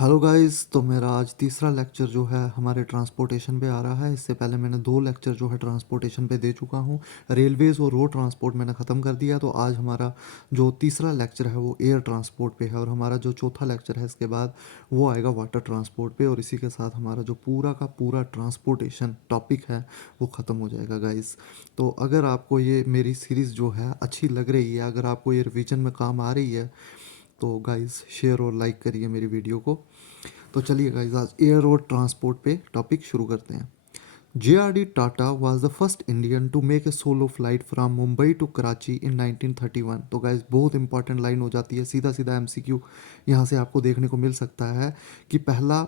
Hello guys. तो मेरा आज तीसरा लेक्चर जो है हमारे ट्रांसपोर्टेशन पे आ रहा है। इससे पहले मैंने दो लेक्चर जो है ट्रांसपोर्टेशन पे दे चुका हूँ। रेलवेज़ और रोड ट्रांसपोर्ट मैंने ख़त्म कर दिया। तो आज हमारा जो तीसरा लेक्चर है वो एयर ट्रांसपोर्ट पे है, और हमारा जो चौथा लेक्चर है इसके बाद वो आएगा वाटर ट्रांसपोर्ट पे, और इसी के साथ हमारा जो पूरा का पूरा ट्रांसपोर्टेशन टॉपिक है वो ख़त्म हो जाएगा गाइस। तो अगर आपको ये मेरी सीरीज़ जो है अच्छी लग रही है, अगर आपको ये रिवीजन में काम आ रही है, तो गाइस शेयर और लाइक करिए मेरी वीडियो को। तो चलिए गाइस आज एयर रोड ट्रांसपोर्ट पे टॉपिक शुरू करते हैं। JRD Tata was the first Indian to make a solo flight from Mumbai to Karachi in 1931। तो गाइस बहुत इंपॉर्टेंट लाइन हो जाती है, सीधा सीधा MCQ यहाँ से आपको देखने को मिल सकता है कि पहला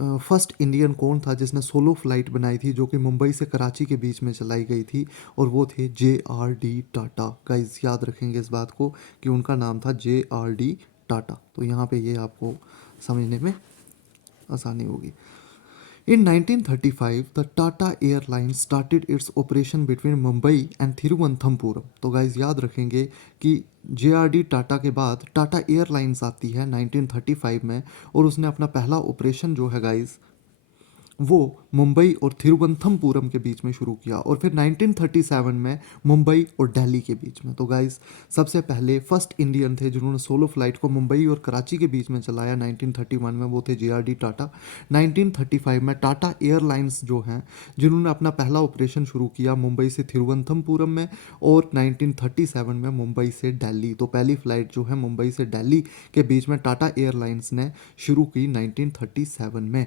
फर्स्ट इंडियन कौन था जिसने सोलो फ्लाइट बनाई थी जो कि मुंबई से कराची के बीच में चलाई गई थी, और वो थे JRD टाटा। गाइस याद रखेंगे इस बात को कि उनका नाम था JRD टाटा। तो यहाँ पे ये आपको समझने में आसानी होगी। In 1935, the Tata Airlines started its operation between Mumbai and Thiruvananthapuram। तो गाइज याद रखेंगे कि JRD टाटा के बाद टाटा एयरलाइंस आती है 1935 में, और उसने अपना पहला ऑपरेशन जो है गाइज वो मुंबई और थिरुवनंतपुरम के बीच में शुरू किया, और फिर 1937 में मुंबई और दिल्ली के बीच में। तो गाइस सबसे पहले फर्स्ट इंडियन थे जिन्होंने सोलो फ्लाइट को मुंबई और कराची के बीच में चलाया 1931 में, वो थे JRD टाटा। 1935 में टाटा एयरलाइंस जो हैं जिन्होंने अपना पहला ऑपरेशन शुरू किया मुंबई से थिरुवनंतपुरम में, और 1937 में मुंबई से दिल्ली। तो पहली फ़्लाइट जो है मुंबई से दिल्ली के बीच में टाटा एयरलाइंस ने शुरू की 1937 में।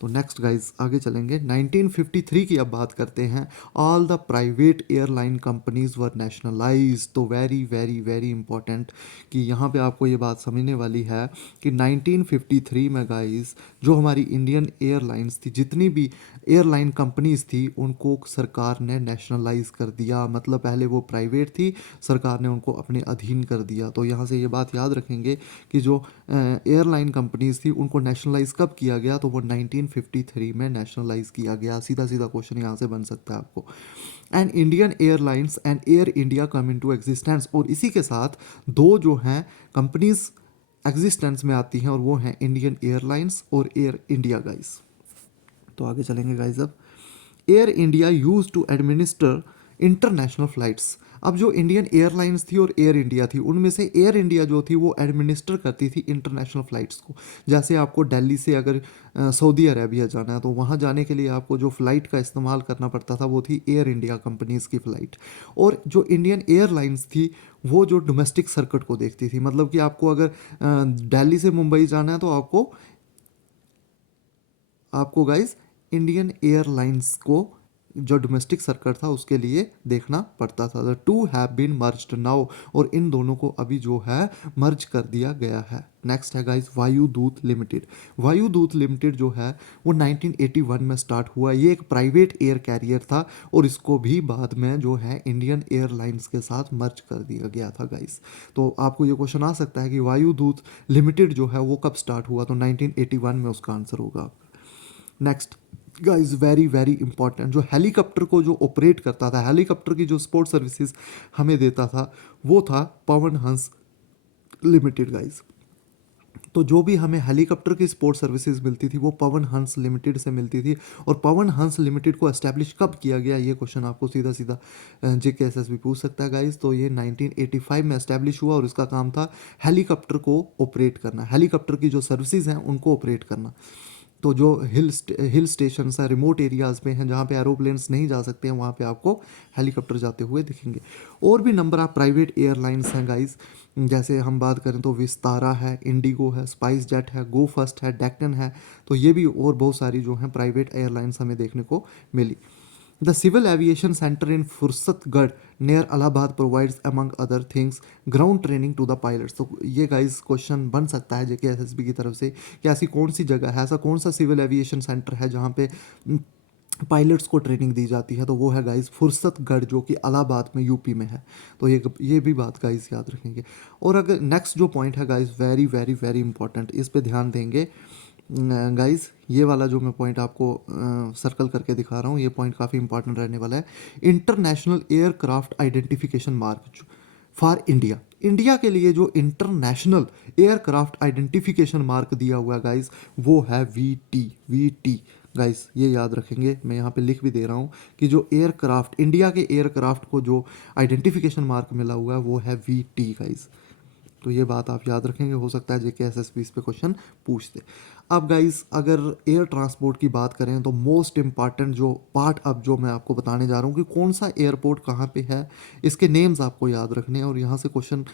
तो नेक्स्ट गाइज आगे चलेंगे। 1953 की अब बात करते हैं। All the private airline companies were nationalise. तो वेरी वेरी वेरी इंपॉर्टेंट कि यहाँ पे आपको ये बात समझने वाली है कि 1953 में गाइज जो हमारी इंडियन एयरलाइंस थी, जितनी भी एयरलाइन कंपनीज थी, उनको सरकार ने नेशनलाइज कर दिया। मतलब पहले वो प्राइवेट थी, सरकार ने उनको अपने अधीन कर दिया। तो यहाँ से ये बात याद रखेंगे कि जो एयरलाइन कंपनीज थी उनको नेशनलाइज कब किया गया, तो वो 1953 में नेशनलाइज किया गया। सीधा सीधा क्वेश्चन यहाँ से बन सकता है आपको। And Indian airlines and air India come into existence. और इसी के साथ दो जो हैं कंपनीज एग्जिस्टेंस में आती हैं, और वो हैं इंडियन एयरलाइंस और एयर इंडिया गाइस। तो आगे चलेंगे गाइस। अब air India use to administer international flights. अब जो इंडियन एयरलाइंस थी और एयर इंडिया थी, उनमें से एयर इंडिया जो थी वो एडमिनिस्टर करती थी इंटरनेशनल फ़्लाइट्स को। जैसे आपको दिल्ली से अगर सऊदी अरेबिया जाना है, तो वहाँ जाने के लिए आपको जो फ़्लाइट का इस्तेमाल करना पड़ता था वो थी एयर इंडिया कंपनीज़ की फ़्लाइट। और जो इंडियन एयरलाइंस थी वो जो डोमेस्टिक सर्किट को देखती थी। मतलब कि आपको अगर दिल्ली से मुंबई जाना है तो आपको गाइस इंडियन एयरलाइंस को जो डोमेस्टिक सर्किट था उसके लिए देखना पड़ता था। The two have been merged now. और इन दोनों को अभी जो है मर्ज कर दिया गया है। नेक्स्ट है guys Vayudoot limited. Vayudoot limited जो है वो 1981 में स्टार्ट हुआ। ये एक प्राइवेट एयर कैरियर था, और इसको भी बाद में जो है इंडियन एयरलाइंस के साथ मर्ज कर दिया गया था गाइस। तो आपको ये क्वेश्चन आ सकता है कि वायुदूत लिमिटेड जो है वो कब स्टार्ट हुआ, तो 1981 में उसका आंसर होगा। Next guys very very important, जो हेलीकॉप्टर को जो ऑपरेट करता था, हेलीकॉप्टर की जो स्पोर्ट सर्विसेज हमें देता था, वो था पवन हंस लिमिटेड गाइज। तो जो भी हमें हेलीकॉप्टर की स्पोर्ट सर्विसेज मिलती थी वो पवन हंस लिमिटेड से मिलती थी। और पवन हंस लिमिटेड को एस्टैब्लिश कब किया गया, ये क्वेश्चन आपको सीधा सीधा JKSS भी पूछ सकता है गाइज। तो ये 1985 में एस्टैब्लिश हुआ, और इसका काम था हेलीकॉप्टर को ऑपरेट करना, हेलीकॉप्टर की जो सर्विसेज हैं उनको ऑपरेट करना। तो जो हिल स्टेशन है, रिमोट एरियाज़ में हैं जहाँ पे एरोप्लेन्स नहीं जा सकते हैं, वहाँ पे आपको हेलीकॉप्टर जाते हुए दिखेंगे। और भी नंबर ऑफ प्राइवेट एयरलाइंस हैं गाइस। जैसे हम बात करें तो विस्तारा है, इंडिगो है, स्पाइस जेट है, गो फर्स्ट है, डेक्कन है। तो ये भी और बहुत सारी जो हैं प्राइवेट एयरलाइंस हमें देखने को मिली। The Civil Aviation Center in Fursatgarh near Allahabad provides among other things ground training to the pilots। तो ये गाइस क्वेश्चन बन सकता है JKSSB की तरफ से कि ऐसी कौन सी जगह है, ऐसा कौन सा सिविल एविएशन सेंटर है जहाँ पे पायलट्स को ट्रेनिंग दी जाती है। तो वो है गाइस फुर्सतगढ़, जो कि इलाहाबाद में यूपी में है। तो ये भी बात गाइस याद रखेंगे। और अगर नेक्स्ट जो पॉइंट है guys very very very important, इस पे ध्यान देंगे गाइस। ये वाला जो मैं पॉइंट आपको सर्कल करके दिखा रहा हूँ, ये पॉइंट काफ़ी इंपॉर्टेंट रहने वाला है। International aircraft identification mark for India. India के लिए जो इंटरनेशनल एयरक्राफ्ट आइडेंटिफिकेशन मार्क दिया हुआ है गाइस, वो है वी टी गाइस, ये याद रखेंगे। मैं यहाँ पे लिख भी दे रहा हूँ कि जो एयरक्राफ्ट, इंडिया के एयरक्राफ्ट को जो आइडेंटिफिकेशन मार्क मिला हुआ है वो है वी गाइस। तो ये बात आप याद रखेंगे, हो सकता है जेके एसएसबी इस पे क्वेश्चन पूछ दे। अब गाइस अगर एयर ट्रांसपोर्ट की बात करें तो मोस्ट इम्पॉर्टेंट जो पार्ट अब जो मैं आपको बताने जा रहा हूँ कि कौन सा एयरपोर्ट कहाँ पे है, इसके नेम्स आपको याद रखने हैं। और यहाँ से क्वेश्चन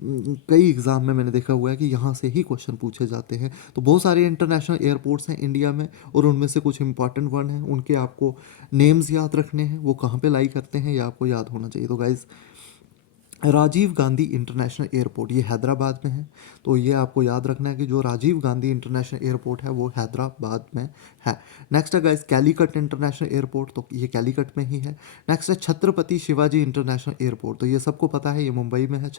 कई एग्ज़ाम में मैंने देखा हुआ है कि यहाँ से ही क्वेश्चन पूछे जाते हैं। तो बहुत सारे इंटरनेशनल एयरपोर्ट्स हैं इंडिया में, और उनमें से कुछ इंपॉर्टेंट वन हैं, उनके आपको नेम्स याद रखने हैं, वो कहाँ पे लाई करते हैं ये आपको याद होना चाहिए। तो guys Rajiv Gandhi international airport ये हैदराबाद में है। तो ये आपको याद रखना है कि जो राजीव गांधी इंटरनेशनल एयरपोर्ट है वो हैदराबाद में है। नेक्स्ट है गाइस कैलीकट इंटरनेशनल एयरपोर्ट, तो ये कैलीकट में ही है। नेक्स्ट है छत्रपति शिवाजी इंटरनेशनल एयरपोर्ट, तो ये सबको पता है ये मुंबई में है।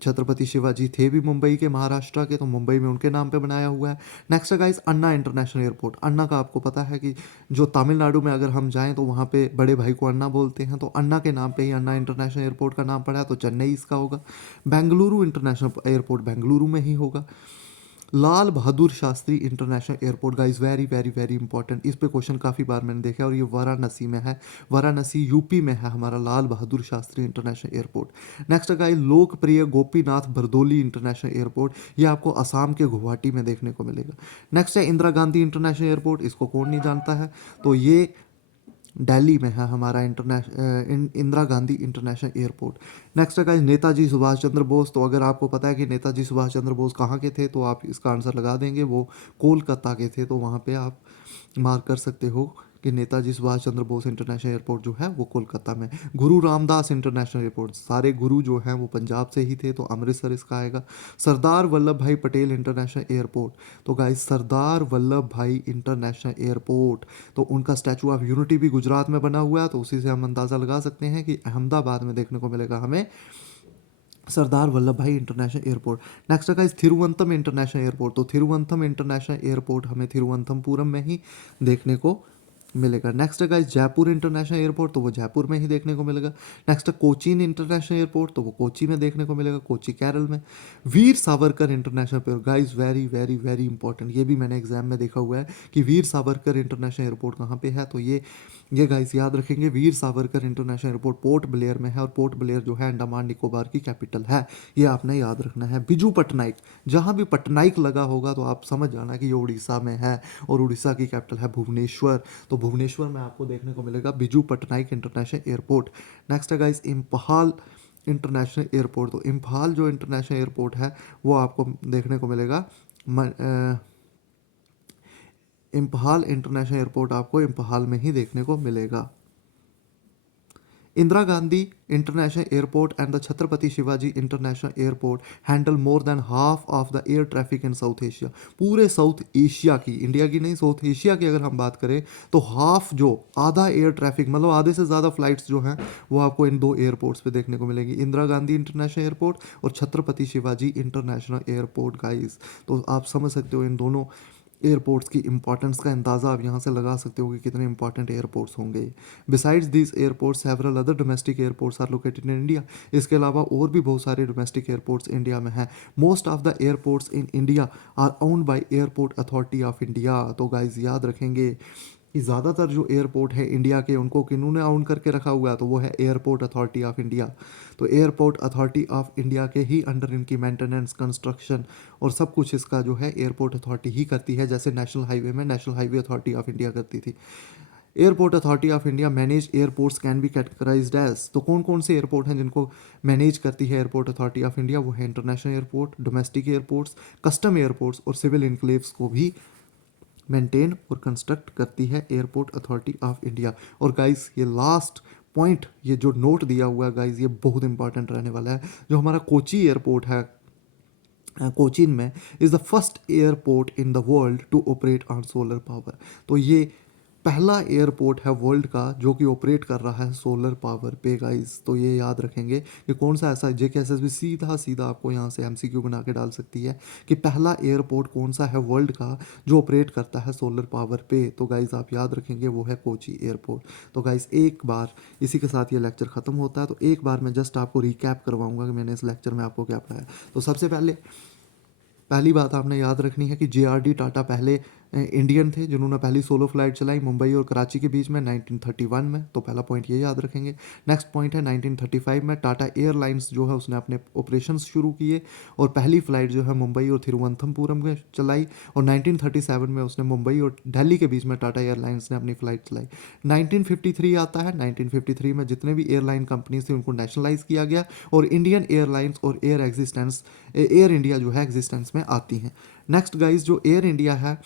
छत्रपति शिवाजी थे भी मुंबई के, महाराष्ट्र के, तो मुंबई में उनके नाम पे बनाया हुआ है। नेक्स्ट है गाइस अन्ना इंटरनेशनल एयरपोर्ट। अन्ना का आपको पता है कि जो तमिलनाडु में अगर हम जाएं तो वहाँ पे बड़े भाई को अन्ना बोलते हैं, तो अन्ना के नाम पे ही अन्ना इंटरनेशनल एयरपोर्ट का नाम पड़ा है, तो चेन्नई इसका होगा। बेंगलुरु इंटरनेशनल एयरपोर्ट बेंगलुरु में ही होगा। Lal Bahadur Shastri international airport guys very very very important, इस पे क्वेश्चन काफ़ी बार मैंने देखा है, और ये वाराणसी में है, वाराणसी यूपी में है हमारा लाल Bahadur Shastri international airport. Next है गाइस लोकप्रिय गोपीनाथ बरदोली इंटरनेशनल एयरपोर्ट, ये आपको असम के गुवाहाटी में देखने को मिलेगा। नेक्स्ट है इंदिरा गांधी इंटरनेशनल एयरपोर्ट, इसको कौन नहीं जानता है, तो ये दिल्ली में है हमारा Indira Gandhi international airport. Next है गाइस नेताजी सुभाष चंद्र बोस, तो अगर आपको पता है कि नेताजी सुभाष चंद्र बोस कहाँ के थे तो आप इसका आंसर लगा देंगे, वो कोलकाता के थे, तो वहाँ पे आप मार्क कर सकते हो कि नेताजी सुभाष चंद्र बोस इंटरनेशनल एयरपोर्ट जो है वो कोलकाता में। गुरु रामदास इंटरनेशनल एयरपोर्ट, सारे गुरु जो हैं वो पंजाब से ही थे, तो अमृतसर इसका आएगा। सरदार वल्लभ भाई पटेल इंटरनेशनल एयरपोर्ट, तो गाइस सरदार वल्लभ भाई इंटरनेशनल एयरपोर्ट, तो उनका स्टैचू ऑफ यूनिटी भी गुजरात में बना हुआ है, तो उसी से हम अंदाज़ा लगा सकते हैं कि अहमदाबाद में देखने को मिलेगा हमें सरदार वल्लभ भाई इंटरनेशनल एयरपोर्ट। नेक्स्ट है थिरुवनंतम इंटरनेशनल एयरपोर्ट, तो थिरुवनंतम इंटरनेशनल एयरपोर्ट हमें थिरुवनंतपुरम में ही देखने को मिलेगा। नेक्स्ट है गाइस जयपुर इंटरनेशनल एयरपोर्ट, तो वो जयपुर में ही देखने को मिलेगा। नेक्स्ट है कोचीन इंटरनेशनल एयरपोर्ट, तो वो कोची में देखने को मिलेगा, कोची केरल में। Veer Savarkar international airport guys very very very important, ये भी मैंने एग्जाम में देखा हुआ है कि वीर सावरकर इंटरनेशनल एयरपोर्ट कहाँ पे है, तो ये गाइस याद रखेंगे वीर सावरकर इंटरनेशनल एयरपोर्ट पोर्ट ब्लेयर में है, और पोर्ट ब्लेयर जो है अंडमान निकोबार की कैपिटल है, ये आपने याद रखना है। बिजू पटनाइक, जहाँ भी पटनाइक लगा होगा तो आप समझ जाना कि ये उड़ीसा में है, और उड़ीसा की कैपिटल है भुवनेश्वर, तो भुवनेश्वर में आपको देखने को मिलेगा Biju Patnaik international airport. Next है गाइस इम्फाल इंटरनेशनल एयरपोर्ट, तो इम्फाल जो इंटरनेशनल एयरपोर्ट है वो आपको देखने को मिलेगा इम्फाल इंटरनेशनल एयरपोर्ट आपको इम्फाल में ही देखने को मिलेगा। Indira Gandhi international airport and the Chhatrapati Shivaji international airport handle more than half of the air traffic in south Asia, पूरे साउथ एशिया की, इंडिया की नहीं साउथ एशिया की अगर हम बात करें तो हाफ जो आधा एयर ट्रैफिक, मतलब आधे से ज़्यादा फ्लाइट्स जो हैं वो आपको इन दो एयरपोर्ट्स पे देखने को मिलेगी, इंदिरा गांधी इंटरनेशनल एयरपोर्ट और Chhatrapati Shivaji international airport guys. तो आप समझ सकते हो इन दोनों एयरपोर्ट्स की इंपॉर्टेंस का अंदाज़ा आप यहाँ से लगा सकते हो कि कितने इंपॉर्टेंट एयरपोर्ट्स होंगे। Besides this airports several other domestic airports are located in India, इसके अलावा और भी बहुत सारे डोमेस्टिक एयरपोर्ट्स इंडिया में हैं। Most of the airports in India are owned by airport authority of India, तो गाइज याद रखेंगे कि ज़्यादातर जो एयरपोर्ट है इंडिया के उनको किन्होंने आउन करके रखा हुआ है, तो वो है एयरपोर्ट अथॉरिटी ऑफ इंडिया। तो एयरपोर्ट अथॉरिटी ऑफ इंडिया के ही अंडर इनकी मेंटेनेंस, कंस्ट्रक्शन और सब कुछ इसका जो है एयरपोर्ट अथॉरिटी ही करती है, जैसे नेशनल हाईवे में national highway authority of India करती थी। Airport authority of India manage airports can be categorised as, तो कौन कौन से एयरपोर्ट हैं जिनको मैनेज करती है एयरपोर्ट अथॉरिटी ऑफ इंडिया, वो है international airport, domestic airports, custom airports और सिविल इनक्लेव्स को भी मेंटेन और कंस्ट्रक्ट करती है एयरपोर्ट अथॉरिटी ऑफ इंडिया। और गाइस ये लास्ट पॉइंट, ये जो नोट दिया हुआ है गाइस, ये बहुत इंपॉर्टेंट रहने वाला है। जो हमारा कोची एयरपोर्ट है कोचीन में, is the first airport in the world to operate on solar power, तो ये पहला एयरपोर्ट है वर्ल्ड का जो कि ऑपरेट कर रहा है सोलर पावर पे गाइस। तो ये याद रखेंगे कि कौन सा ऐसा JKSSB सीधा सीधा आपको यहाँ से MCQ बना के डाल सकती है कि पहला एयरपोर्ट कौन सा है वर्ल्ड का जो ऑपरेट करता है सोलर पावर पे। तो गाइस आप याद रखेंगे वो है कोची एयरपोर्ट। तो गाइस एक बार इसी के साथ ये लेक्चर ख़त्म होता है। तो एक बार मैं जस्ट आपको रिकैप करवाऊंगा कि मैंने इस लेक्चर में आपको क्या पढ़ाया। तो सबसे पहली बात आपने याद रखनी है कि JRD टाटा पहले इंडियन थे जिन्होंने पहली सोलो फ्लाइट चलाई मुंबई और कराची के बीच में 1931 में। तो पहला पॉइंट ये याद रखेंगे। नेक्स्ट पॉइंट है 1935 में टाटा एयरलाइंस जो है उसने अपने ऑपरेशंस शुरू किए और पहली फ़्लाइट जो है मुंबई और थिरुवनंतपुरम में चलाई। और 1937 में उसने मुंबई और दिल्ली के बीच में टाटा एयरलाइंस ने अपनी फ़्लाइट चलाई। 1953 आता है। 1953 में जितने भी एयरलाइन कंपनीज थी उनको नेशनलाइज किया गया और इंडियन एयरलाइंस और एयर इंडिया जो है एग्जिस्टेंस में आती हैं। नेक्स्ट गाइज जो एयर इंडिया है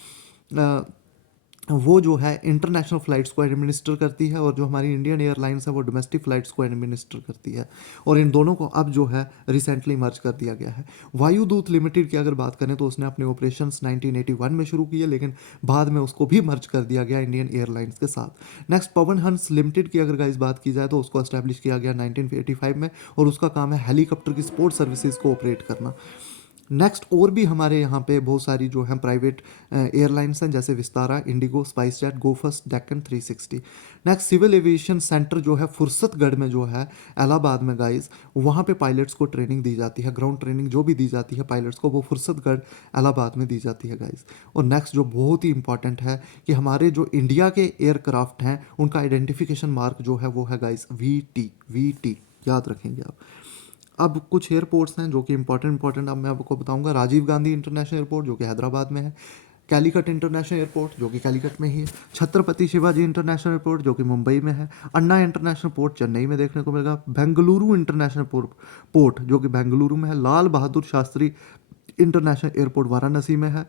वो जो है इंटरनेशनल फ़्लाइट्स को एडमिनिस्टर करती है और जो हमारी इंडियन एयरलाइंस है वो डोमेस्टिक फ़्लाइट्स को एडमिनिस्टर करती है। और इन दोनों को अब जो है रिसेंटली मर्ज कर दिया गया है। वायुदूत लिमिटेड की अगर बात करें तो उसने अपने ऑपरेशंस 1981 में शुरू किए लेकिन बाद में उसको भी मर्ज कर दिया गया इंडियन एयरलाइंस के साथ। नेक्स्ट पवन हंस लिमिटेड की अगर गाइस बात की जाए तो उसको एस्टैब्लिश किया गया 1985 में और उसका काम है हेलीकॉप्टर की स्पोर्ट सर्विसेज को ऑपरेट करना। नेक्स्ट और भी हमारे यहाँ पे बहुत सारी जो हैं प्राइवेट एयरलाइंस हैं जैसे Vistara, IndiGo, SpiceJet, Go First, Deccan 360। Next civil aviation centre जो है फुर्सतगढ़ में जो है इलाहाबाद में गाइस, वहाँ पे पायलट्स को ट्रेनिंग दी जाती है। ग्राउंड ट्रेनिंग जो भी दी जाती है पायलट्स को वो फुर्सतगढ़ इलाहाबाद में दी जाती है गाइस। और नेक्स्ट जो बहुत ही इंपॉर्टेंट है कि हमारे जो इंडिया के एयरक्राफ्ट हैं उनका आइडेंटिफिकेशन मार्क जो है वो है गाइस VT याद रखेंगे आप। अब कुछ एयरपोर्ट्स हैं जो कि इंपॉर्टेंट अब मैं आपको बताऊंगा। राजीव गांधी इंटरनेशनल एयरपोर्ट जो कि हैदराबाद में है। कैलीकट इंटरनेशनल एयरपोर्ट जो कि कैलीकट में ही है। छत्रपति शिवाजी इंटरनेशनल एयरपोर्ट जो कि मुंबई में है। अन्ना इंटरनेशनल पोर्ट चेन्नई में देखने को मिलेगा। बेंगलुरु इंटरनेशनल पोर्ट जो कि बेंगलुरु में है। लाल बहादुर शास्त्री इंटरनेशनल एयरपोर्ट वाराणसी में है।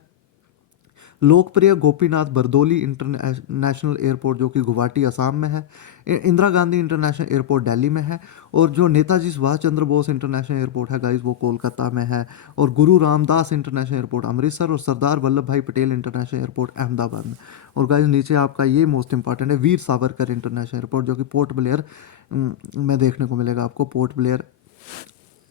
लोकप्रिय गोपीनाथ बरदोली इंटरनेशनल एयरपोर्ट जो कि गुवाहाटी असम में है। इंदिरा गांधी इंटरनेशनल एयरपोर्ट दिल्ली में है। और जो नेताजी सुभाष चंद्र बोस इंटरनेशनल एयरपोर्ट है गाइस वो कोलकाता में है। और गुरु रामदास इंटरनेशनल एयरपोर्ट अमृतसर और सरदार वल्लभ भाई पटेल इंटरनेशनल एयरपोर्ट अहमदाबाद में। और गाइस नीचे आपका ये मोस्ट इंपॉर्टेंट है वीर सावरकर इंटरनेशनल एयरपोर्ट जो कि पोर्ट ब्लेयर में देखने को मिलेगा आपको, पोर्ट ब्लेयर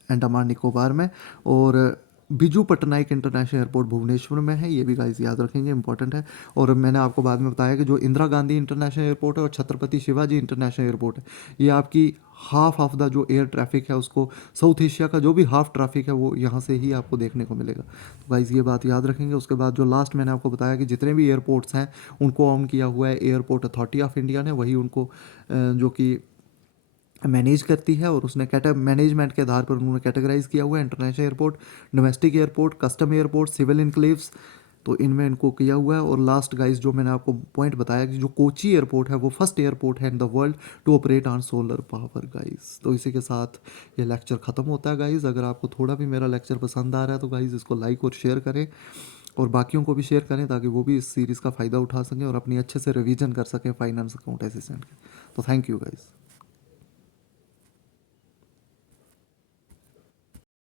अंडमान निकोबार में। और बिजू पटनायक इंटरनेशनल एयरपोर्ट भुवनेश्वर में है। ये भी गाइस याद रखेंगे, इंपॉर्टेंट है। और मैंने आपको बाद में बताया कि जो इंदिरा गांधी इंटरनेशनल एयरपोर्ट है और छत्रपति शिवाजी इंटरनेशनल एयरपोर्ट है ये आपकी हाफ ऑफ द जो एयर ट्रैफिक है उसको, साउथ एशिया का जो भी हाफ ट्रैफिक है वो यहाँ से ही आपको देखने को मिलेगा। तो गाइस ये बात याद रखेंगे। उसके बाद जो लास्ट मैंने आपको बताया कि जितने भी एयरपोर्ट्स हैं उनको ऑन किया हुआ है एयरपोर्ट अथॉरिटी ऑफ इंडिया ने, वही उनको जो कि मैनेज करती है। और उसने मैनेजमेंट के आधार पर उन्होंने कैटेगराइज किया हुआ है international airport, domestic airport, custom airport, civil enclaves. तो इनमें इनको किया हुआ है। और लास्ट गाइस जो मैंने आपको पॉइंट बताया कि जो कोची एयरपोर्ट है वो फर्स्ट एयरपोर्ट है in the world to operate on solar power guys. तो इसी के साथ ये लेक्चर ख़त्म होता है गाइस। अगर आपको थोड़ा भी मेरा लेक्चर पसंद आ रहा है तो गाइस इसको लाइक और शेयर करें और बाकियों को भी शेयर करें ताकि वो भी इस सीरीज़ का फ़ायदा उठा सकें और अपनी अच्छे से रिवीजन कर सकें फाइनेंस अकाउंट असिस्टेंट के। तो थैंक यू गाइस।